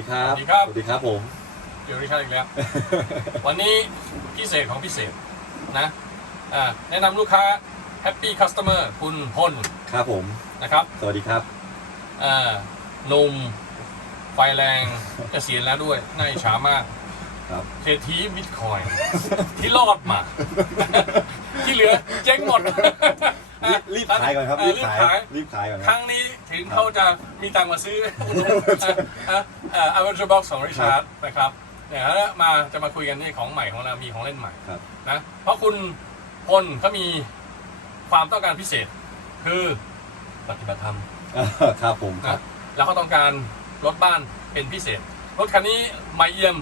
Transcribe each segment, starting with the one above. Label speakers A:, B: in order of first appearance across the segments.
A: ดีครับ
B: สวัสดีครับ
A: สวัสดีครับผม
B: เดี๋ยวริชาร์ดอีกแล้ว วันนี้พิเศษของพิเศษนะอ่าแนะนำลูกค้า Happy Customer คุณพล
A: ครับผม
B: นะครับ
A: สวัสดีครับ
B: อ่าหนุ่มไฟแรงเกษียณแล้วด้วยน่าอิจฉามาก
A: ครับ
B: เศรษฐีบิตคอยน์ที่รอดมา ที่เหลือเจ๊งหมด
A: รีบรีบขายก่อนครับ
B: เรี
A: บขาย
B: ขาย
A: รีบขายก่อน
B: ค
A: ครั
B: รั้
A: บ
B: งนี้ถึงเขาจะมีตังค์มาซื้ออาร์เจอร์บ็อกของริชาร์ดนะครับเนี่ยแล้วมาจะมาคุยกันนี่ของใหม่ของเรามีของเล่นใหม่
A: ครับ
B: นะเพราะคุณพลเขามีความต้องการพิเศษ คือปฏิบัติธรรม
A: ครับผมครั
B: นะ
A: บ
B: แล้วเขาต้องการรถบ้านเป็นพิเศษ รถคันนี้ไม่เอี่ยม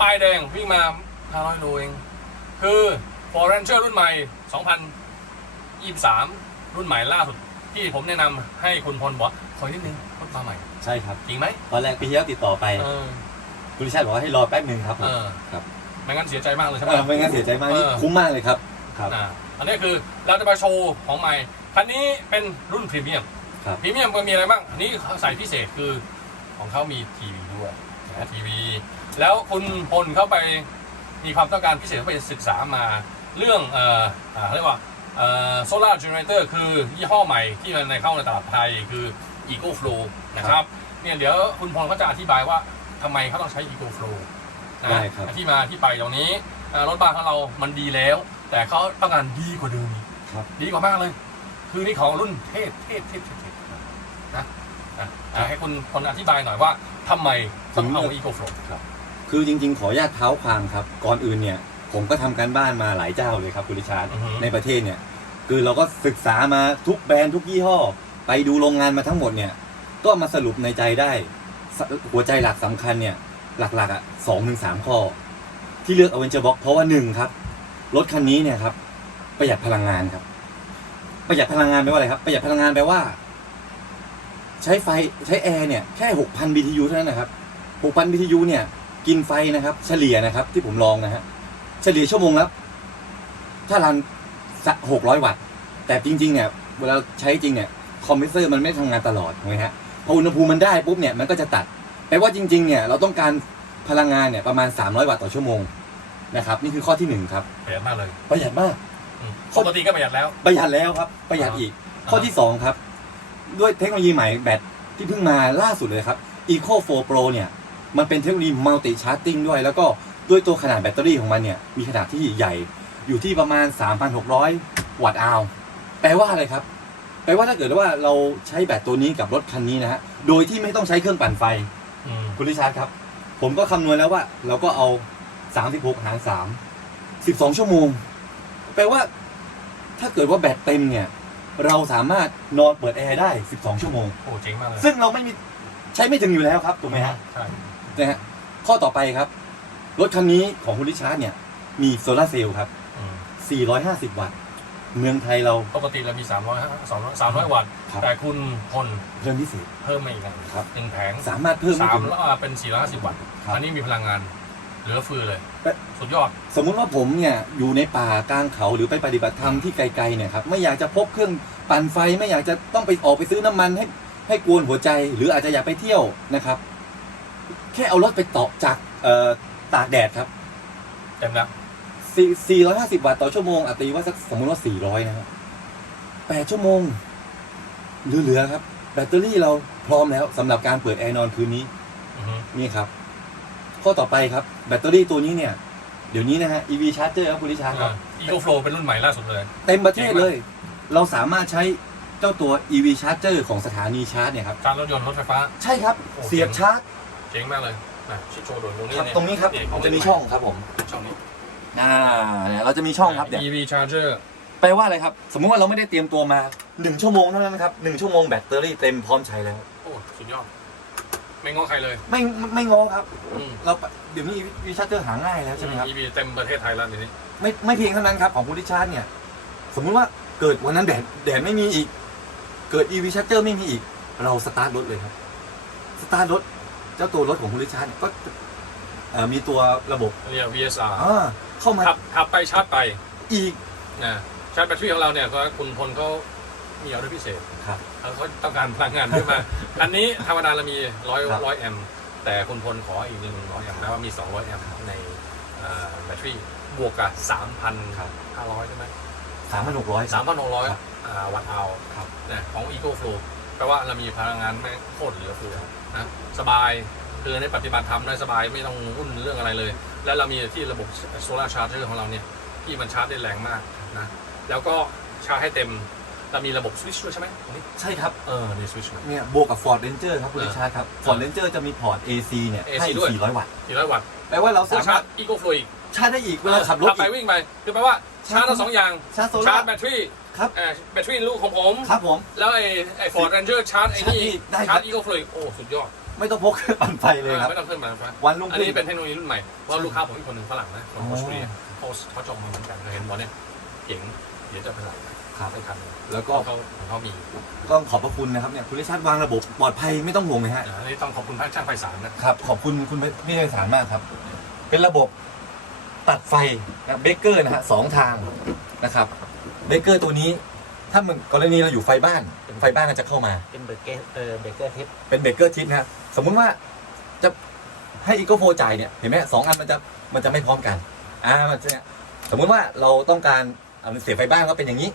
B: ป้ายแดงวิ่งมา 500โลเอง คือ f o r e n c e r รุ่นใหม่ 2023 รุ่นใหม่ล่าสุด ที่ผมแนะนำให้คุณพลบอกขอนิดนึงรถมาใหม่
A: ใช่ครับ
B: จริงไหม
A: ตอนแรกปีที่แล้วติดต่อไป
B: เออ
A: คุณลิชาติบอกว่าให้รอแป๊บหนึ่งครับผ
B: เอ
A: ม
B: อ
A: ครับ
B: ไม่งั้นเสียใจมากเลยใช่ไหม
A: เออไม่งั้นเสียใจมากนี่
B: เออ
A: คุ้มมากเลยครับครับ
B: อ่าอันนี้คือเราจะมาโชว์ของใหม่คันนี้เป็นรุ่นพรีเมียม
A: ครับ
B: พรีเมียมก็มีอะไรบ้างอันนี้ใส่พิเศษคือของเขามีทีวีด้วยนะทีวี แล้วคุณพลเข้าไปมีความต้องการพิเศษเข้าไปศึกษามาเรื่องเอ่ออ่าเขาเรียกว่าเอ่อ โซลาร์เจเนเรเตอร์คือยี่ห้อใหม่ที่มันในเข้าในตลาดไทยคือ Eco Flow นะครับเนี่ยเดี๋ยวคุณพลก็จะอธิบายว่าทำไมเขาต้องใช้ Eco Flow นะ
A: ได้ครับ
B: ที่มาที่ไปตรงนี้อ่ารถบ้านของเรามันดีแล้ว แต่เขาต้องการดีกว่าเดิมอีก
A: ครับ
B: ดีกว่ามากเลย คือนี่ของรุ่นเทพเทพเทพเทพเทพนะนะอะให้คุณคนอธิบายหน่อยว่าทำไมต้องเอา Eco Flow
A: คือจริงๆ ขออนุญาตเท้าความครับ ก่อนอื่นเนี่ย ผมก็ทำการบ้านมาหลายเจ้าเลยครับคุณลิชาร์ด
B: อือฮึ
A: ในประเทศเนี่ย คือเราก็ศึกษามาทุกแบรนด์ทุกยี่ห้อ ไปดูโรงงานมาทั้งหมดเนี่ย ก็มาสรุปในใจได้สหัวใจหลักสำคัญเนี่ย หลักๆอะสองถึงสามข้อ ที่เลือก a v e n g e r Box เพราะว่าหนึ่งครับ รถคันนี้เนี่ยครับ ประหยัดพลังงานครับ ประหยัดพลังงานแปลว่าอะไรครับ ประหยัดพลังงานแปลว่า ใช้ไฟใช้แอร์เนี่ยแค่หกพัน BTU เท่านั้นนะครับหกพัน BTU เนี่ย กินไฟนะครับ เฉลี่ยนะครับ ที่ผมลองนะฮะ เฉลี่ยชั่วโมงละถ้ารันสักหกร้อยวัตต์ แต่จริง ๆ เนี่ย เวลาใช้จริงเนี่ยคอมเพรสเซอร์มันไม่ทำงานตลอดถูกไหมฮะพออุณหภูมิมันได้ปุ๊บเนี่ยมันก็จะตัดแปลว่าจริง ๆ เนี่ยเราต้องการพลังงานเนี่ยประมาณ 300 วัตต์ต่อชั่วโมงนะครับนี่คือข้อที่หนึ่งครับ
B: ประหยัดมากเลย
A: ประหยัดมาก
B: อืมปกติก็ประหยัดแล้ว
A: ประหยัดแล้วครับ ประหยัดอีก ข้อที่สองครับ ด้วยเทคโนโลยีใหม่แบตที่เพิ่งมาล่าสุดเลยครับ Eco 4 Pro เนี่ย มันเป็นเทคโนโลยีมัลติชาร์ i ิ g ด้วย แล้วก็ ด้วยตัวขนาดแบตเตอรี่ของมันเนี่ยมีขนาดที่ใหญ่อยู่ที่ประมาณ 3,600 วัตต์อาวร์แปลว่าอะไรครับ แปลว่าถ้าเกิดว่าเราใช้แบตตัวนี้กับรถคันนี้นะฮะโดยที่ไม่ต้องใช้เครื่องปั่นไฟ
B: อืม
A: คุณริชาร์ดครับ ผมก็คำนวณแล้วว่า เราก็เอา 36 หาร 3 12 ชั่วโมง แปลว่า ถ้าเกิดว่าแบตเต็มเนี่ย เราสามารถนอนเปิดแอร์ได้ 12 ชั่วโมง
B: โอ้เจ๋งมากเลย
A: ซึ่งเราไม่มีใช้ไม่ถึงอยู่แล้วครับถูกไหมฮะ
B: ใช่
A: นะฮะข้อต่อไปครับ รถคันนี้ของคุณริชาร์ดเนี่ย มีโซลาร์เซลล์ครับ
B: อืม
A: 450 วัตต์ เมืองไทยเรา
B: ปกติเรามี300 200 300 วัตต์
A: ครับ
B: แต่คุณพล
A: เพิ่มพิเศษ
B: เพิ่มมาอีกอัน
A: ครับ
B: หนึ่งแผง
A: สามารถเพิ่มได้
B: สาม
A: ถึง
B: แล้วอ่าเป็น 450 วัตต์
A: ครับ
B: อันนี้มีพลังงานเหลือเฟือเลย
A: แต่
B: สุดยอด
A: สมมุติว่าผมเนี่ยอยู่ในป่ากลางเขาหรือไปปฏิบัติธรรมที่ไกลๆเนี่ยครับไม่อยากจะพกเครื่องปั่นไฟไม่อยากจะต้องไปออกไปซื้อน้ำมันให้ให้กวนหัวใจ หรืออาจจะอยากไปเที่ยวนะครับ แค่เอารถไปต่อจากเอ่อ ตากแดดครับ
B: เต็มแล้ว
A: 4 450วัตต์ต่อชั่วโมงอะตีว่าสักสมมติว่า400นะครับ8ชั่วโมงเหลือๆครับ แบตเตอรี่เราพร้อมแล้วสำหรับการเปิดแอร์นอนคืนนี้
B: อือฮึ
A: นี่ครับ ข้อต่อไปครับ แบตเตอรี่ตัวนี้เนี่ย เดี๋ยวนี้นะฮะ EV Charger ครับคุณลิชาร์ดครับ
B: อีโคโฟลเป็นรุ่นใหม่ล่าสุดเลย
A: เต็มประเทศเลย เราสามารถใช้เจ้าตัว EV Charger ของสถานีชาร์จเนี่ยครับ
B: การรถยนต์รถไฟฟ้า
A: ใช่ครับ
B: โอ้
A: เสียบชาร์จ
B: เจ๋งมากเลย นะชิดโชว์ด่วนตรงนี้
A: ครับ
B: เย
A: ตรงนี้ครับ
B: เข
A: มันจะ
B: เล่
A: มี
B: ให
A: ช่องครับผม
B: ช่องนี้
A: อ่าเนี่ยเราจะมีช่องครับเนี่ย
B: EV charger
A: แปลว่าอะไรครับ สมมุติว่าเราไม่ได้เตรียมตัวมา 1 ชั่วโมงเท่านั้นนะครับ1ชั่วโมงแบตเตอรี่เต็มพร้อมใช้แล้ว
B: โอ้สุดยอด ไม่ง้อใครเลย
A: ไม่ไม่ไม่ง้อครับ
B: อืม
A: เราเดี๋ยวนี้ EV Charger หาง่ายแล้วใช่ไหมครับ
B: EV เต็มประเทศไทยแล้วเดี๋ยวนี้
A: ไม่ไม่เพียงเท่านั้นครับ ของคุณลิชาร์ดเนี่ย สมมุติว่าเกิดวันนั้นแดดแดดไม่มีอีก เกิด EV Charger ไม่มีอีก เราสตาร์ทรถเลยครับ สตาร์ทรถ เจ้าตัวรถของคุณลิชาร์ดเนี่ยก็เอ่อมีตัวระบบ
B: เรียก VSR
A: อ่าเข้ามา
B: ขับขับไปชาร์จไป
A: อีก
B: นะชาร์จแบตเตอรี่ของเราเนี่ยก็คุณพลเขามีออเดอร์พิเศษ
A: ครับ
B: เขาต้องการพลังงานขึ้นมาอันนี้ธรรมดาเรามีร้อย
A: ครับ
B: ร้อยแอมป์แต่คุณพลขออีกหนึ่งร้อยแอมป์แล้วมี200แอมป์ในเอ่อแบตเตอรี่บวกกับ3,500ใช่ไหม
A: สามพันหกร้อย
B: 3,600อ่าวัตต์เอา
A: ครับ
B: นะของ Eco Flow แปลว่าเรามีพลังงานไม่โคตรเหลือเฟือนะสบายคือในปฏิบัติธรรมได้สบายไม่ต้องวุ่นเรื่องอะไรเลย แล้วเรามีที่ระบบโซลาร์ชาร์จเจอร์ของเราเนี่ยที่มันชาร์จได้แรงมากนะแล้วก็ชาร์จให้เต็มเรามีระบบสวิตช์ด้วยใช่ไหมตรงนี้
A: ใช่ครับ
B: เออมีสวิตช์
A: เนี่ยบวกกับ Ford Ranger ครับคุณ
B: เออ
A: ลิชาร์ดครับ Ford Ranger จะมีพอร์ต AC เนี่ย
B: AC
A: ให้
B: ด้วย
A: 400 วัตต์
B: สี่ร้อยวัตต์
A: แปลว่าเรา
B: สา
A: สาม
B: ชาา
A: ร
B: ร์
A: ถ
B: จ Eco Flow อีก
A: ชาร์จได้อีกเวลาขับรถ
B: ขับไป
A: อีก
B: วิ่งไปคือแปลว่าชาร์จทั้งสองอย่าง
A: ชาร์จโซ
B: ชา
A: ล่า
B: ร์จแบตเตอรี่
A: ครับ
B: เอ่อแบตเตอรี่ลูกของผม
A: ครับผม
B: แล้วไอ้ไอ้ฟอร์ดเรนเจอร์ชาร์จไอ้นี่
A: ชาร์จอีกได้ครับ
B: ชาร์จอีโก้ฟลูโอ้สุดยอด
A: ไม่ต้องพกเครื่องปั่นไฟเลยครับ
B: ไม่ต้องขึ้นมานะ
A: วันรุ่ง
B: อัน
A: ขึ้น
B: นี้เป็นเทคโนโลยีรุ่นใหม่เพราะลูกค้าผมอีกคนหนึ่งฝรั่งนะของ
A: อ๋อ
B: ออสเตรเลียเขาเขาจองมาเหมือนกันเคยเห็นบอลเนี่ยเจ๋งเดี๋ยวจะไปใส่
A: ครับ
B: ไปคัน
A: แล้วก็
B: เขาของเขามี
A: ต้องขอบพระคุณนะครับเนี่ยคุณลิชาร์ดวางระบบปลอดภัยไม่ต้องห่วงเลยฮะ
B: อันนี้ต้องขอบคุณพระช่างไฟสารนะครับ
A: ขอบคุณคุณพี่ไพศาลมากครับ เป็นระบบตัดไฟนะเบรกเกอร์นะฮะสองทางนะครับ เบรกเกอร์ตัวนี้ ถ้ามันกรณีเราอยู่ไฟบ้านไฟบ้านมันจะเข้ามา
C: เป็นเบเกอร์เออเบเกอร์ทิป
A: เป็นเบรกเกอร์ทิปนะฮะสมมุติว่าจะให้อีโกโฟจ่ายเนี่ยเห็นไหมสองอันมันจะมันจะไม่พร้อมกันอ่ามันจะสมมุติว่าเราต้องการอ่าเสียไฟบ้านก็เป็นอย่างนี้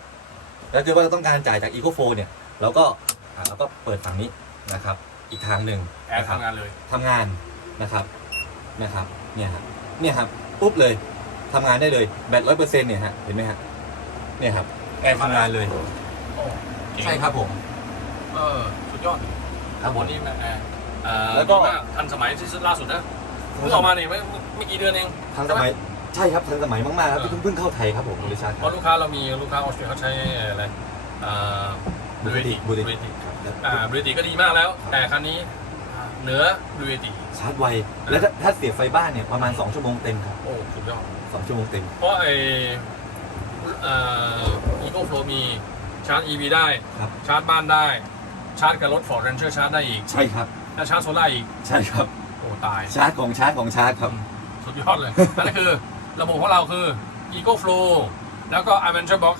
A: แล้วคือว่าเราต้องการจ่ายจากอีโกโฟเนี่ยเราก็อ่าเราก็เปิดฝั่งนี้นะครับ อีกทางหนึ่ง
B: แอร์
A: นะครับ
B: ทำงานเลย
A: ทำงานนะครับนะครับเนี่ยครับเนี่ยครับปุ๊บเลยทำงานได้เลยแบตร้อยเปอร์เซ็นต์เนี่ยฮะเห็นไหมฮะ เนี่ยครับแอร์ทำงานเลย
B: โอ้เจ๋ง
A: ใช่ครับผม
B: เออสุดยอด
A: ครับผ
B: วั
A: ม
B: นนี้แม่แอร์เอ่อ
A: แล้วก็
B: ดีมาทันสมัยที่สุดล่าสุดนะเพิ่งออกมาเนี่ยไม่ไม่กี่เดือนเอง
A: ทันสมัยใช่ครับทันสมัยมากๆครับ
B: เออ
A: เพิ่งเพิ่งเข้าไทยครับผมบริษัท
B: เพราะลูกค้าเรามีลูกค้าออสเตรเลียเขาใช้อะไรบริติ
A: บูติ
B: บริติ
A: ครับ
B: อ่าบริติก็ดีมากแล้ว แต่คันนี้เหนือบริติ
A: ชาร์จไวและถ้าถ้าเสียไฟบ้านเนี่ยประมาณ 2 ชั่วโมงเต็มครับ
B: โอ้สุดยอด
A: 2ชั่วโมงเต็ม
B: เพราะไอ้ อ่าอีโก้โฟลมีชาร์จ EV ได้
A: ครับ
B: ชาร์จบ้านได้ ชาร์จกับรถ Ford Ranger ชาร์จได้อีก
A: ใช่ครับ
B: แล้วชาร์จโซล่าร์อีก
A: ใช่ครับ
B: โอ้ ตาย
A: ชาร์จของชาร์จของชาร์จครับ
B: สุดยอดเลย นั่นก็คือระบบของเราคือ Eco Flow แล้วก็ Adventure Box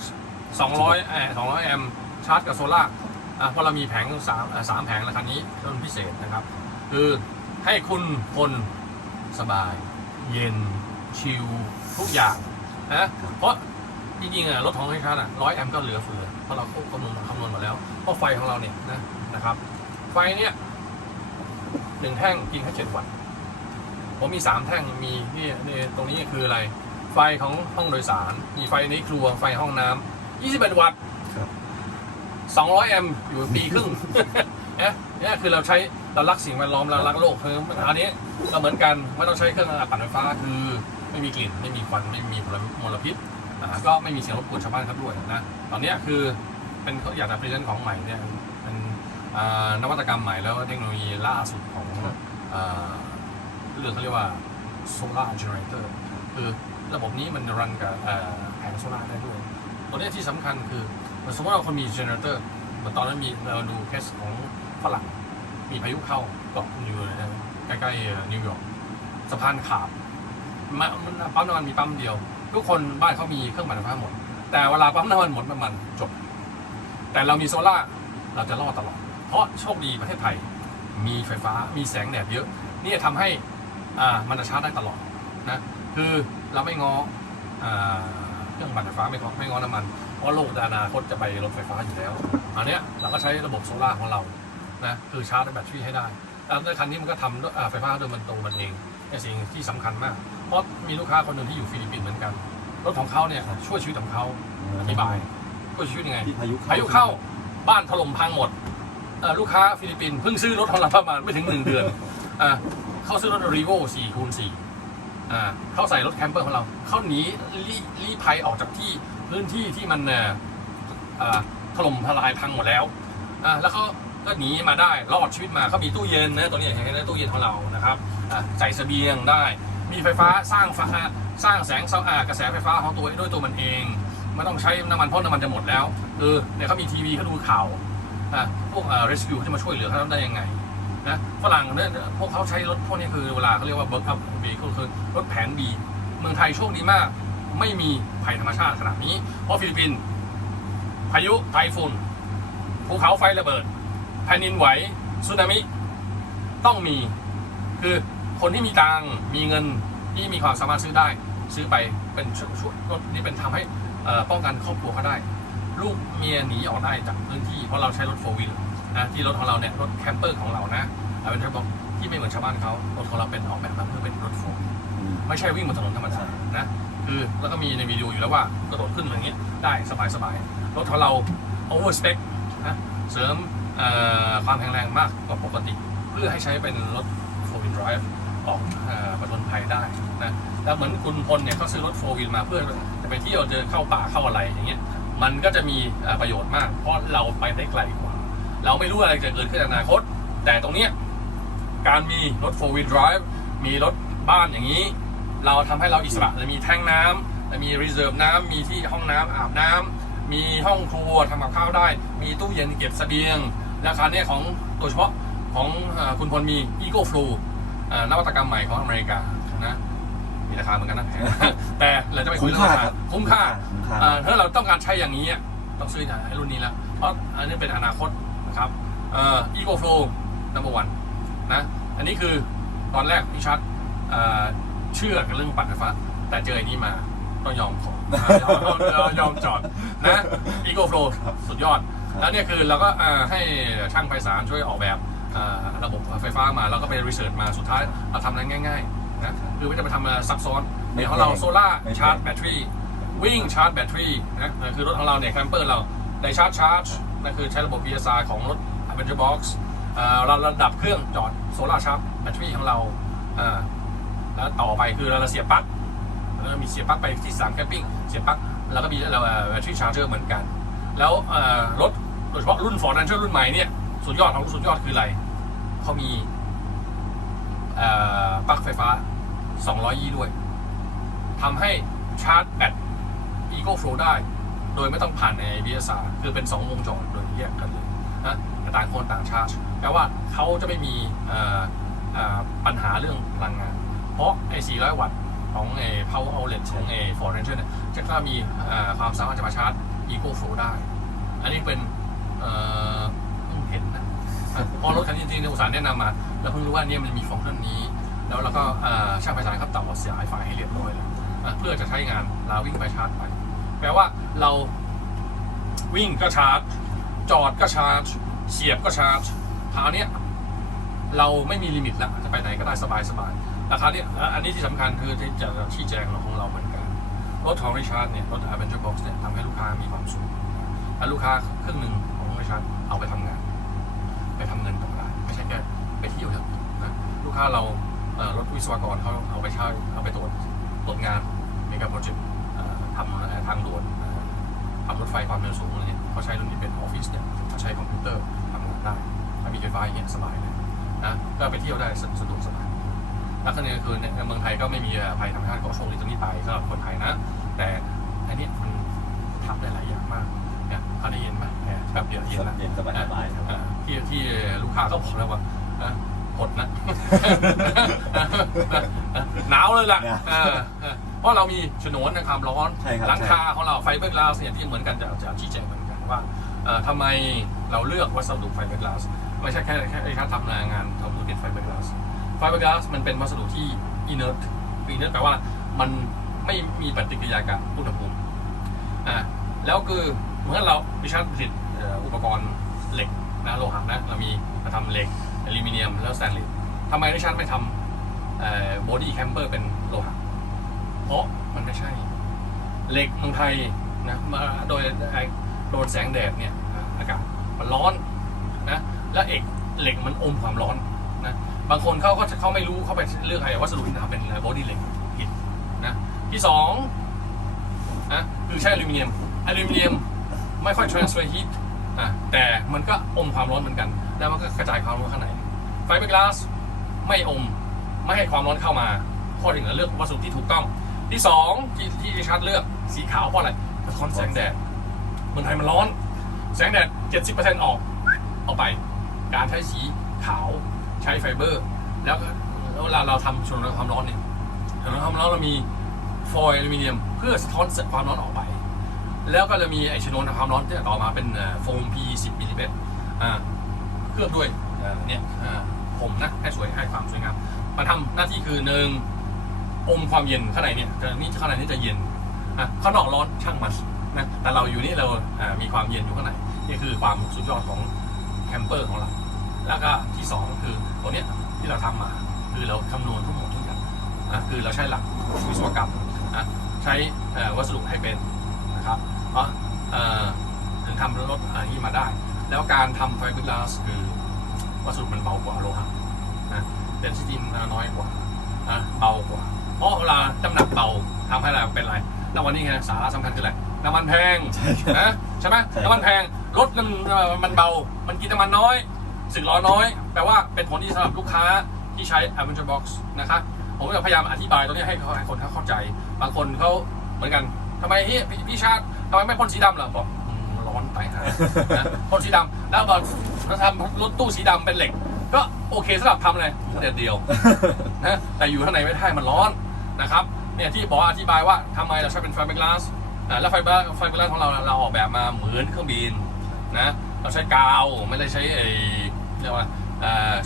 B: 200แอร์200 แอมป์ชาร์จกับโซล่าร์อะเพราะเรามีแผง3อะสามแผงแล้วคันนี้รุ่นพิเศษนะครับ คือให้คุณคนสบาย เย็น ชิลทุกอย่างนะเพราะ จริงๆอะรถของให้ชาร์จอะร้อยแอมป์ก็เหลือเฟือเพราะเราคำนวณคำนวณมาแล้วเพราะไฟของเราเนี่ยนะนะครับ ไฟเนี่ยหนึ่งแท่งกินแค่เจ็ดวัตต์ผมมีสามแท่งมีนี่นี่ตรงนี้คืออะไร ไฟของห้องโดยสาร มีไฟในครัวไฟห้องน้ำ21วัตต์
A: ครับ
B: 200แอมป์อยู่ปีครึ่งเนี่ยเนี่ยคือเราใช้เรารักสิ่งแวดล้อมเรารักโลกคืออันนี้เราเหมือนกันไม่ต้องใช้เครื่องปั่นไฟฟ้าคือไม่มีกลิ่นไม่มีควันไม่มีมลพิษ อ่าก็ไม่มีเสียงรบกวนชาวบ้านเขาด้วยนะตอนเนี้ยคือเป็นเขาอยากจะพรีเซนต์ของใหม่เนี่ยเป็นอ่านวัตกรรมใหม่แล้วเทคโนโลยีล่าสุดของอ่าเรื่องเขาเรียกว่า solar generator คือระบบนี้มันรันกับเอ่อแผงโซลาร์ได้ด้วยตัวเนี้ยที่สำคัญคือสมมติว่าคนมี generator เหมือนตอนนั้นมีเราดูเคสของฝรั่งมีพายุเข้าเกาะนิวเลยนะใกล้ๆนิวยอร์กสะพานขาดมามันปั๊มน้ำมันมีปั๊มเดียว ทุกคนบ้านเขามีเครื่องปั่นไฟฟ้าหมด แต่เวลาปั๊มน้ำมันหมดน้ำมันจบ แต่เรามีโซล่าเราจะรอดตลอด เพราะโชคดีประเทศไทย มีไฟฟ้ามีแสงแดดเยอะ นี่จะทำให้อ่ามันจะชาร์จได้ตลอดนะคือเราไม่งออ่าเครื่องปั่นไฟฟ้าไม่งอไม่งอน้ำมันเพราะโลกนอนาคตจะไปรถไฟฟ้าอยู่แล้ว อันเนี้ยเราก็ใช้ระบบโซล่าของเรานะคือชาร์จแบตเตอรี่ให้ได้ แล้วในคันนี้มันก็ทำด้วยอ่าไฟฟ้าโดยมันตรงมันเองเป็นสิ่งที่สำคัญมาก เพราะมีลูกค้าคนหนึ่งที่อยู่ฟิลิปปินส์เหมือนกัน รถของเขาเนี่ยช่วยชีวิตของเขาอธิบายช่วยชีวิตยังไง
A: ที่พายุ
B: พายุเข้าบ้านถล่มพังหมดเอ่อลูกค้าฟิลิปปินส์เพิ่งซื้อรถของเราประมาณไม่ถึงหนึ่งเดือนอ่าเขาซื้อรถรีโว4คูณ4อ่าเขาใส่รถแคมเปอร์ของเราเขาหนีรีรีภัยออกจากที่พื้นที่ที่มันเอ่ออ่าถล่มทลายพังหมดแล้วอ่าแล้วเขา ก็หนีมาได้รอดชีวิตมาเขามีตู้เย็นนะตัวนี้เห็นไหมตู้เย็นของเรานะครับใส่เสบียงได้ มีไฟฟ้าสร้างฟ้าสร้างแสงสว่างกระแสไฟฟ้าของตัวด้วยตัวมันเองไม่ต้องใช้น้ำมันเพราะน้ำมันจะหมดแล้วเออเนี่ยเขามีทีวีเขาดูข่าวอะพวกเอ่อ rescue เขาจะมาช่วยเหลือเขาได้ยังไงนะฝรั่งเนี่ยพวกเขาใช้รถพวกนี้คือเวลาเขาเรียกว่า work up vehicle คือรถแผนดีเมืองไทยโชคดีมาก ไม่มีภัยธรรมชาติขนาดนี้ เพราะฟิลิปปินส์พายุไต้ฝุ่นภูเขาไฟระเบิด แผ่นดินไหวสึนามิต้องมี คือคนที่มีตังค์มีเงินที่มีความสามารถซื้อได้ ซื้อไปเป็นช่วงๆรถนี่เป็นทำให้เอ่อป้องกันครอบครัวเขาได้ ลูกเมียหนีออกได้จากพื้นที่เพราะเราใช้รถโฟวิลนะที่รถของเราเนี่ยรถแคมเปอร์ของเรานะเอาเป็นรถบอกที่ไม่เหมือนชาวบ้านเขารถของเราเป็นออกแบบมาเพื่อเป็นรถโฟวิล
A: อืม
B: ไม่ใช่วิ่งบนถนนธรรมดานะคือแล้วก็มีในวิดีโออยู่แล้วว่ากระโดดขึ้นอย่างนี้ได้สบายสบายๆรถของเรา over spec นะเสริมเอ่อ ความแข็งแรงมากกว่าปกติ เพื่อให้ใช้เป็นรถ four wheel drive ออกประจนภัยได้นะแล้วเหมือนคุณพลเนี่ยเขาซื้อรถ four wheel มาเพื่อจะไปเที่ยวเจอเข้าป่าเข้าอะไรอย่างเงี้ยมันก็จะมีประโยชน์มาก เพราะเราไปได้ไกลกว่า เราไม่รู้อะไรจะเกิดขึ้นในอนาคต แต่ตรงเนี้ยการมีรถ four wheel drive มีรถบ้านอย่างนี้ เราทำให้เราอิสระเรามีแท่งน้ำเรามี reserve น้ำมีที่ห้องน้ำอาบน้ำ มีห้องครัวทำกับข้าวได้ มีตู้เย็นเก็บเสบียงราคาเนี่ยของโดยเฉพาะของเอ่อคุณพลมี Eco Flow เอ่อนวัตกรรมใหม่ของอเมริกานะมีราคาเหมือนกันนะแต่เราจะไปคุยเรื่องราคาคุ้มค่า
A: คุ้มค่า
B: เอ่อถ้าเราต้องการใช้อย่างนี้อะต้องซื้อในรุ่นนี้แล้วเพราะอันนี้เป็นอนาคตนะครับเอ่อ Eco Flow number one นะอันนี้คือตอนแรกพี่ชัดเอ่อเชื่อกันเรื่องปั่นไฟฟ้า แต่เจออันนี้มา ต้องยอมขอยอมยอมยอมจอดนะ Eco Flow สุดยอด แล้วเนี่ยคือเราก็เอ่อให้ช่างไพศาลช่วยออกแบบเอ่อระบบไฟฟ้ามาแล้วก็ไปรีเสิร์ชมาสุดท้ายเราทำอะไรง่ายๆนะคือไม่จะไปทำอะไรซับซ้อนเดี๋ยวของเราโซล่า
A: ไม่แพง
B: ชาร์จแบตเตอรี่วิ่งชาร์จแบตเตอรี่นะเออคือรถของเราเนี่ยแคมเปอร์เราได้ชาร์จชาร์จนั่นคือใช้ระบบ VSR ของรถ Adventure Box เอ่อเราระดับเครื่องจอดโซลาร์ชาร์จแบตเตอรี่ของเราอ่าแล้วต่อไปคือเราเสียบปลั๊ก แล้วมีเสียบปลั๊กไปที่สามแคมปิ้งเสียบปลั๊กแล้วก็มีเราแบตเตอรี่ชาร์จเจอร์เหมือนกัน แล้วรถโดยเฉพาะรุ่น Ford Ranger รุ่นใหม่เนี่ยสุดยอดของสุดยอดคืออะไรเขามีปลั๊กไฟฟ้า 200 ยี่ด้วยทำให้ชาร์จแบต Eco Flow ได้ โดยไม่ต้องผ่านใน VSR คือเป็น 2 วงจรโดยแยกกันเลยนะต่างคนต่างชาร์จแปลว่าเขาจะไม่มีปัญหาเรื่องพลังงาน เพราะไอ้400 วัตต์ ของไอ้ power outlet ของไอ้ Ford Ranger เนี่ยจะก็มีความสามารถจะมาชาร์จ Eco Flow ได้ อันนี้เป็นเอ่อเพิ่งเห็นนะพอรถคันทีจริงๆในอุตสาห์แนะนำมา แล้วเพิ่งรู้ว่าเนี่ยมันมีฟังก์ชันนี้ แล้วเราก็ช่างไฟสายครับต่อสายไฟให้เรียบร้อยแล้วเพื่อจะใช้งานเราวิ่งไปชาร์จไปแปลว่าเราวิ่งก็ชาร์จ จอดก็ชาร์จ เสียบก็ชาร์จคราวนี้เราไม่มีลิมิตแล้วจะไปไหนก็ได้สบายสบาย ราคาเนี้ยอันนี้ที่สำคัญคือที่จะชี้แจงของเราเหมือนกันรถของริชาร์ดเนี่ยรถ Adventure Box เนี่ยทำให้ลูกค้ามีความสุขถ้าลูกค้าครึ่งหนึ่งของริชาร์ดเอาไปทำงาน ไปทำเงินต่อได้ไม่ใช่แค่ไปเที่ยวเถอะนะลูกค้าเรารถวิศวกรเขาเอาไปใช้เอาไปตรวจตรวจงานในการโปรเจกต์ทำทางด่วนทำรถไฟความเร็วสูงอะไรเนี่ยเขาใช้รุ่นนี้เป็นออฟฟิศเนี่ยเขาใช้คอมพิวเตอร์ทำงานได้มีไฟฟ้าอย่างเงี้ยสบายเลยนะก็ไปเที่ยวได้สะดวกสบาย ล้วก็เนี่ยคือในเมืองไทยก็ไม่มีภัยธรรมชาติก็โชคดีตรงนี้ไปสำหรับคนไทยนะ แต่อันเนี้ยมันทำได้หลายอย่างมากเนี่ยเขาได้ยินไหมเนี่ยแบบเดียวเย็นละ
A: เย็นสบายสบายครับ
B: อ่าที่ที่ลูกค้าก็บอกแล้วว่านะกดนะหนาวเลยล่ะ
A: เนี่ย
B: เออเออเพราะเรามีฉนวนในความร้อน
A: ใช่ครับ
B: หลังคาของเราไฟเบอร์กลาสเนี่ยที่เหมือนกันจะจะชี้แจงเหมือนกันว่าเอ่อทำไมเราเลือกวัสดุไฟเบอร์กลาสไม่ใช่แค่แค่แค่ทำงานทำธุรกิจไฟเบอร์กลาส ไฟเบอร์กลาสมันเป็นวัสดุที่ inert inert แปลว่ามันไม่มีปฏิกิริยากับอุณหภูมิอ่าแล้วคือเหมือนเราดิฉันผลิตอุปกรณ์เหล็กนะโลหะนะเรามีมาทำเหล็กอลูมิเนียมแล้วสแตนเลสทำไมดิฉันไม่ทำบอดี้แคมเปอร์เป็นโลหะเพราะมันไม่ใช่ เหล็กเมืองไทยนะมาโดยโดนแสงแดดเนี่ยอากาศมันร้อนนะและเอกเหล็กมันอมความร้อนนะ บางคนเขาก็จะเขาไม่รู้เขาไปเลือกไอ้วัสดุที่ทำเป็นบอดี้เหล็กผิดนะที่สองนะคือใช้อลูมิเนียมอลูมิเนียมไม่ค่อย transfer heat อะแต่มันก็อมความร้อนเหมือนกัน แล้วมันก็กระจายความร้อนข้างในไฟเบอร์กลาสไม่อมไม่ให้ความร้อนเข้ามาข้อที่หนึ่งเลือกวัสดุที่ถูกต้อง ที่สองที่ที่ดิชัดเลือกสีขาวเพราะอะไรสะท้อนแสงแดดเมืองไทยมันร้อน แสงแดด 70%ออก ออกไป การใช้สีขาว ใช้ไฟเบอร์ แล้วแล้วเวลาเราทำชนวนความร้อนเนี่ยชนวนความร้อนเรามีฟอยล์อลูมิเนียม เพื่อสะท้อนความร้อนออกไป แล้วก็จะมีไอชนวนความร้อนที่ต่อมาเป็นโฟม P10 มิลลิเมตรอ่าเคลือบด้วยเนี่ยผมนะให้สวยให้ความสวยงามมันทำหน้าที่คือหนึ่งอมความเย็นข้างในเนี่ยแต่นี่ข้างในนี่จะเย็นอะข้างนอกร้อนช่างมันนะแต่เราอยู่นี่เรามีความเย็นอยู่ข้างในนี่คือความสุดยอดของแคมเปอร์ของเรา แล้วก็ที่สองก็คือ เนี้ยที่เราทำมา คือเราคำนวณทั้งหมดทุกอย่างนะคือเราใช้หลักวิศวกรรมนะใช้เอ่อวัสดุให้เป็นนะครับเพราะเอ่อถึงทำรถอะไรนี้มาได้ แล้วการทำไฟเบอร์กลาสคือวัสดุมันเบากว่าโลหะนะเดนซิตี้มันน้อยกว่านะเบากว่า เพราะเวลาน้ำหนักเบาทำให้เราเป็นไร แล้ววันนี้ไงสาระสำคัญคืออะไรน้ำมันแพง
A: ใช่ครับ
B: นะใช่ไหม
A: ใช่ครับ
B: น้ำมันแพงรถมันเอ่อมันเบา มันกินน้ำมันน้อยสิ่งล้อน้อย แปลว่าเป็นผลดีสำหรับลูกค้าที่ใช้ Adventure Box นะครับผมก็พยายามอธิบายตรงนี้ให้ให้คนเขาเข้าใจ บางคนเขาเหมือนกันทำไมพี่พี่ชาติทำไมไม่พ่นสีดำล่ะบอกร้อนไปฮะพ่นสีดำแล้วพอเราทำรถตู้สีดำเป็นเหล็ก ก็โอเคสำหรับทำอะไรเดียวเดียวนะแต่อยู่ข้างในไม่ได้มันร้อนนะครับเนี่ยที่บอกอธิบายว่าทำไมเราใช้เป็นไฟเบอร์กลาสแล้วไฟเบอร์ไฟเบอร์กลาสของเราเราออกแบบมาเหมือนเครื่องบินนะเราใช้กาวไม่ได้ใช้ไอ้เรียกว่า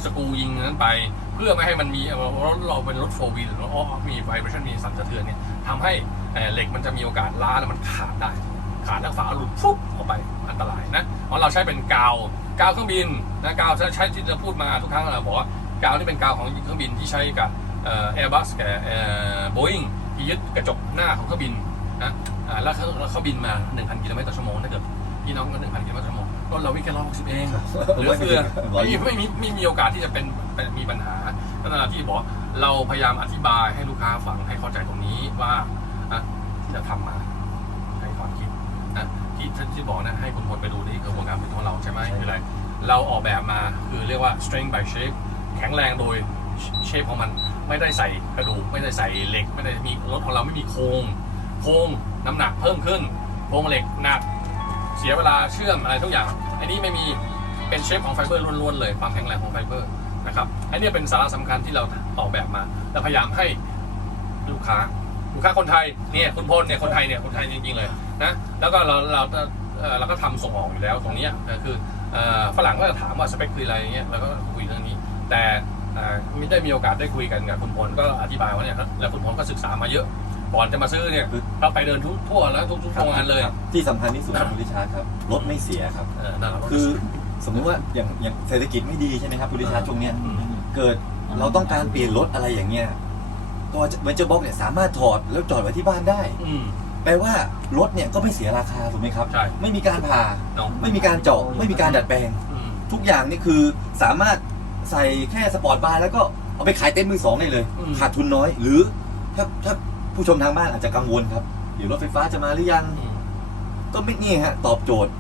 B: สกูยิงนั้นไป เพื่อไม่ให้มันมีรถเราเป็นรถโฟวีหรือรถออมีไวเบรชันมีสั่นสะเทือนเนี่ยทำให้เหล็กมันจะมีโอกาสล้าแล้วมันขาดได้ ขาดแล้วฝาหลุดฟุบออกไปอันตรายนะเพราะเราใช้เป็นกาวกาวเครื่องบินนะกาวใช้ที่จะพูดมาทุกครั้งเราบอกว่ากาวที่เป็นกาวของเครื่องบินที่ใช้กับเอร์บัสกับโบอิงที่ยึดกระจกหน้าของเครื่องบินนะแล้วเขาแล้วเขาบินมา 1,000 กิโลเมตรต่อชั่วโมงถ้าเกิด พี่น้องก็1,000กิโลเมตรต่อชั่วโมงรถเราวิ่งแค่160เองเหลือเฟือไม่มีไม่มีไม่มีโอกาสที่จะเป็นเป็นมีปัญหาก็นั่นแหละที่บอกเราพยายามอธิบายให้ลูกค้าฟังให้เข้าใจตรงนี้ว่าอะที่จะทำมาให้ความคิดนะที่ที่ที่บอกนะให้คุณพลไปดูนี่คือกระบวนการผลิตของเราใช่ไหม
A: ใช่
B: คืออะไรเราออกแบบมาคือเรียกว่า strength by shape แข็งแรงโดยเชฟของมันไม่ได้ใส่กระดูกไม่ได้ใส่เหล็ก ไม่ได้มีรถของเราไม่มีโครงโครงน้ำหนักเพิ่มขึ้นโครงเหล็กหนักเสียเวลาเชื่อมอะไรทุกอย่าง อันนี้ไม่มีเป็นเชฟของไฟเบอร์ล้วนๆเลยความแข็งแรงของไฟเบอร์นะครับอันนี้เป็นสาระสำคัญที่เราออกแบบมาและพยายามให้ลูกค้าลูกค้าคนไทยเนี่ยคุณพลเนี่ยคนไทยเนี่ยคนไทยจริงๆเลยนะแล้วก็เราเราเราก็ทำส่งออกอยู่แล้วตรงนี้คือฝรั่งก็จะถามว่าสเปคคืออะไรเงี้ยเราก็คุยเรื่องนี้ แต่ไม่ได้มีโอกาสได้คุยกันกับคุณพลก็อธิบายว่าเนี่ยแล้วคุณพลก็ศึกษามาเยอะ ก่อนจะมาซื้อเนี่ยเราไปเดินทุกทั่วแล้วทุกๆโรงงานเลย
A: ครับที่สำคัญที่สุดครับคุณริชาร์ดครับรถไม่เสียครับ
B: เออนั่นแหละ
A: คือสมมุติว่าอย่างอย่างเศรษฐกิจไม่ดีใช่ไหมครับคุณริชาร์ดช่วงเนี้ย
B: อืม
A: เกิดเราต้องการเปลี่ยนรถอะไรอย่างเงี้ยตัวเวนเจอร์บ็อกเนี่ยสามารถถอดแล้วจอดไว้ที่บ้านได้
B: อืม
A: แปลว่ารถเนี่ยก็ไม่เสียราคาถูกไหมครับ
B: ใช่
A: ไม่มีการผ่า
B: เนาะ
A: ไม่มีการเจาะไม่มีการดัดแปลง
B: อืม
A: ทุกอย่างนี่คือสามารถใส่แค่สปอร์ตบาร์แล้วก็เอาไปขายเต็นท์มือสองได้เลย
B: อืม
A: ขาดทุนน้อย หรือถ้าถ้า ผู้ชมทางบ้านอาจจะกังวลครับเดี๋ยวรถไฟฟ้าจะมาหรือยัง
B: อืม
A: ก็ไม่นี่ฮะตอบโจทย์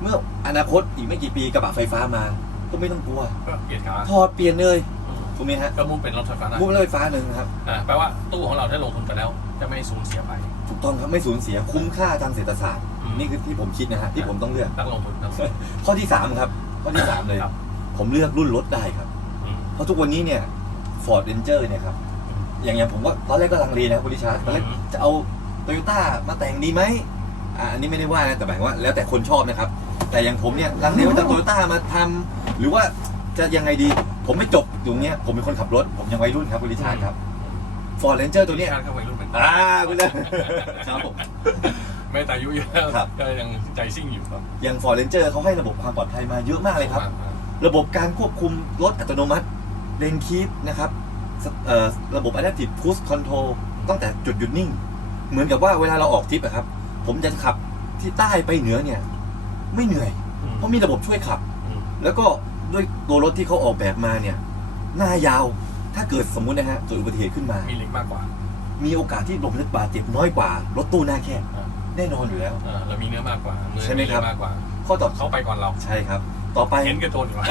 A: เมื่ออนาคตอีกไม่กี่ปีกระบะไฟฟ้ามา ก็ไม่ต้องกลัว
B: ก็เปลี่ยนขา
A: ถอดเปลี่ยนเลย
B: อืม
A: ถูกไหมฮะ
B: ก็มุ่งเป็นรถไฟฟ้าได้
A: พุ่งรถไฟฟ้าหนึ่งนะครับ
B: อ่าแปลว่าตู้ของเราได้ลงทุนไปแล้ว จะไม่สูญเสียไป
A: ถูกต้องครับไม่สูญเสียคุ้มค่าทางเศรษฐศาสตร์
B: อืม
A: นี่คือที่ผมคิดนะฮะที่ผมต้องเลือก
B: นักลงทุนนักลงทุน
A: ข้อที่สามครับ ข้อที่สามเลย
B: ครับ
A: ผมเลือกรุ่นรถได้ครับ
B: อืม
A: เพราะทุกวันนี้เนี่ย Ford Ranger เนี่ยครับ อย่างอย่างผมว่าตอนแรกก็ลังเลนะครับคุณดิชาร์ดตอนแรก
B: อืม
A: จะเอาโตโยต้ามาแต่งดีไหมอ่าอันนี้ไม่ได้ว่านะแต่หมายว่าแล้วแต่คนชอบนะครับ แต่อย่างผมเนี่ยลังเลว่าจะโตโยต้ามาทำหรือว่าจะยังไงดี ผมไม่จบตรงเนี้ยผมเป็นคนขับรถ ผมยังวัยรุ่นครับคุณดิชาร์ดครับ Ford Ranger ตัวเนี้ย
B: ชาติก็วัยรุ่นเป็น
A: อ่าคุณเลยครับผม
B: ไม่แต่อายุเยอะ
A: ครับ
B: ก็ยังใจซิ่งอยู่ครับ
A: อย่าง Ford Ranger เขาให้ระบบความปลอดภัยมาเยอะมากเลยครับ ระบบการควบคุมรถอัตโนมัติเลนคีปนะครับสเอ่อ ระบบ Adaptive Cruise Control ตั้งแต่จุดหยุดนิ่ง เหมือนกับว่าเวลาเราออกทริปอะครับ ผมจะขับที่ใต้ไปเหนือเนี่ย ไม่เหนื่อย
B: อืม
A: เพราะมีระบบช่วยขับ
B: อืม
A: แล้วก็ด้วยตัวรถที่เขาออกแบบมาเนี่ย หน้ายาวถ้าเกิดสมมุตินะฮะเกิดอุบัติเหตุขึ้นมา
B: มีเหล็กมากกว่า
A: มีโอกาสที่หลบเลือดบาดเจ็บน้อยกว่า รถตู้หน้าแคบ
B: อ่า
A: แน่นอนอยู่แล้ว
B: เออเรามีเนื้อมากกว่าเนื้อ
A: ใช่ไหมครับ
B: เนื้อมากกว่า
A: ข้อต่อ
B: เขาไปก่อนเรา
A: ใช่ครับ ต่อไป
B: เห็นกันโทนอยู่ว่า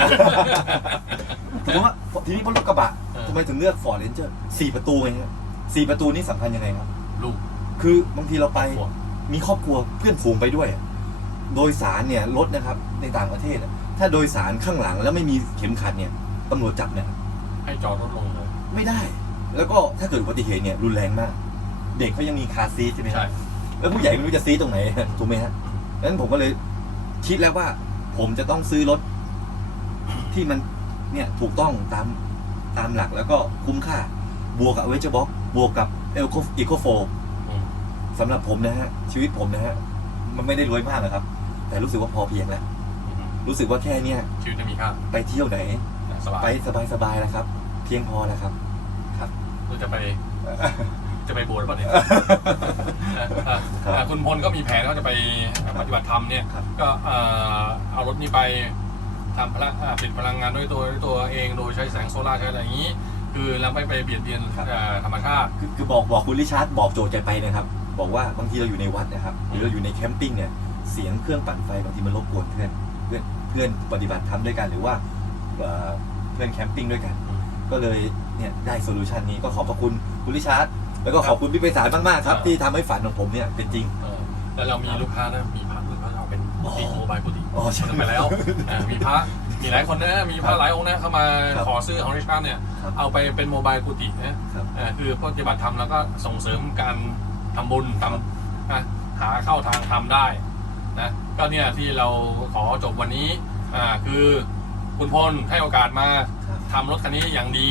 A: ถือว่าทีนี้บนรถกระบะ
B: เออ
A: ทำไมถึงเลือก Ford Ranger สี่ประตูไงครับสี่ประตูนี่สำคัญยังไงครับ
B: ลูก
A: คือบางทีเราไป
B: ครอบครัว
A: มีครอบครัวเพื่อนฝูงไปด้วยอะโดยสารเนี่ยรถนะครับในต่างประเทศอะถ้าโดยสารข้างหลังแล้วไม่มีเข็มขัดเนี่ยตำรวจจับเนี่ย
B: ให้จอดรถลงเลย
A: ไม่ได้ แล้วก็ถ้าเกิดอุบัติเหตุเนี่ยรุนแรงมาก เด็กเขายังมีคาร์ซีทใช่ไหมค
B: ใช่
A: รับแล้วผู้ใหญ่ไม่รู้จะซีทตรงไหน ถูกไหมฮะดังนั้นผมก็เลยคิดแล้วว่า ผมจะต้องซื้อรถที่มันเนี่ยถูกต้องตามตามหลักแล้วก็คุ้มค่า บวกกับเวจบ็อกบวกกับเอลโคอีโคโฟ
B: อืม
A: สำหรับผมนะฮะ ชีวิตผมนะฮะ มันไม่ได้รวยมากนะครับ แต่รู้สึกว่าพอเพียงแล้ว
B: อืม
A: รู้สึกว่าแค่เนี้ย
B: ชีวิตจะมีค่า
A: ไปเที่ยวไหน
B: สบาย
A: ไปสบายๆแล้วครับ เพียงพอแล้วครับ
B: เราจะไป จะไปบวชหรือเปล่าเนี่ยเอ่อเอ่อ
A: ครับ
B: เอ่อคุณพลก็มีแผนว่าจะไปปฏิบัติธรรมเนี่ย
A: ครับ
B: ก็เอ่อเอารถนี้ไปทำพลังอ่าผลิตพลังงานด้วยตัวด้วยตัวเองโดยใช้แสงโซลาร์ใช้อะไรอย่างนี้ คือเราไม่ไปเบียดเบียนเอ่อธรรมชาติ
A: คือคือบอกบอกคุณริชาร์ดบอกโจทย์ใจไปนะครับ บอกว่าบางทีเราอยู่ในวัดนะครับหรือเราอยู่ในแคมปิ้งเนี่ยเสียงเครื่องปั่นไฟบางทีมันรบกวนเพื่อนเพื่อนเพื่อนปฏิบัติธรรมด้วยกันหรือว่าเอ่อเพื่อนแคมปิ้งด้วยกัน
B: อืม
A: ก็เลยเนี่ยได้โซลูชันนี้ก็ขอบพระคุณคุณริชาร์ด แล้วก็ขอบคุณพี่ไพศาลมากๆครับ
B: ครับ
A: ที่ทำให้ฝันของผมเนี่ยเป็นจริง
B: เออแล้วเรามีลูกค้านะ มีพระลูกค้าเอาเป็นกุฏิโมบายกุฏิ
A: อ๋อใช่
B: ทำไปแล้วอ่ามีพระ มีหลายคนนะ มีพระหลายองค์นะเข้ามา
A: ครับ
B: ขอซื้อของริชาร์ดเนี่ย
A: ครับ
B: เอาไปเป็นโมบายกุฏินะครับ อ่าคือปฏิบัติธรรมแล้วก็ส่งเสริมการทำบุญทำอะหาเข้าทางทำได้นะก็เนี่ยที่เราขอจบวันนี้อ่าคือคุณพลให้โอกาสมา
A: ครับ
B: ทำรถคันนี้อย่างดี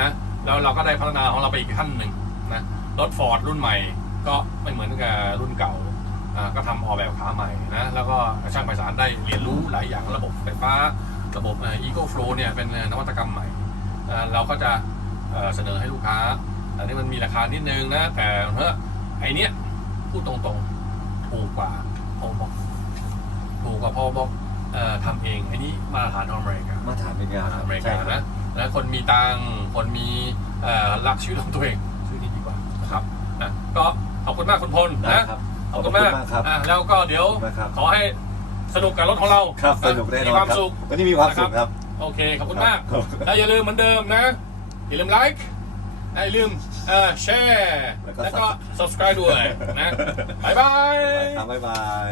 B: นะแล้วเราก็ได้พัฒนาของเราไปอีกขั้นหนึ่งนะ รถฟอร์ดรุ่นใหม่ ก็ไม่เหมือนกับรุ่นเก่าอ่าก็ทำออกแบบขาใหม่นะ แล้วก็ช่างไพศาลได้เรียนรู้หลายอย่างระบบไฟฟ้า ระบบอีโก้โฟลเนี่ยเป็นนวัตกรรมใหม่อ่าเราก็จะเอ่อเสนอให้ลูกค้า อันนี้มันมีราคานิดนึงนะ แต่เฮ้ยไอเนี้ยพูดตรงๆ ถูกกว่าพอบอกถูกกว่าพอบอกเอ่อทำเองไอ้นี้มาตรฐานของอเมริกา
A: มาถามเป็นงาน
B: อเมริ
A: ใช่
B: กา
A: ครับ
B: นะ แล้วคนมีตังค์คนมีเอ่อรักชีวิตของตัวเองชื่อนี้ดีกว่านะครับ นะก็ขอบคุณมากคุณพล
A: ได้
B: นะครับขอบคุณมาก
A: ครับ
B: อะแล้วก็เดี๋ยว
A: ขอบคุณมากครับ
B: ขอให้สนุกกับรถของเรา
A: ครับสนุกแน่นอน
B: มีความ
A: ครับ
B: สุข
A: วันนี้มีความสุขครับ
B: โอเค ขอบคุณมาก
A: ครับ
B: แล้วอย่าลืมเหมือนเดิมนะ อย่าลืมไลค์อย่าลืมเอ่อแชร์
A: แล้วก็
B: แล้วก็ subscribe ด้วยนะ บ๊ายบาย
A: ครับบ๊ายบาย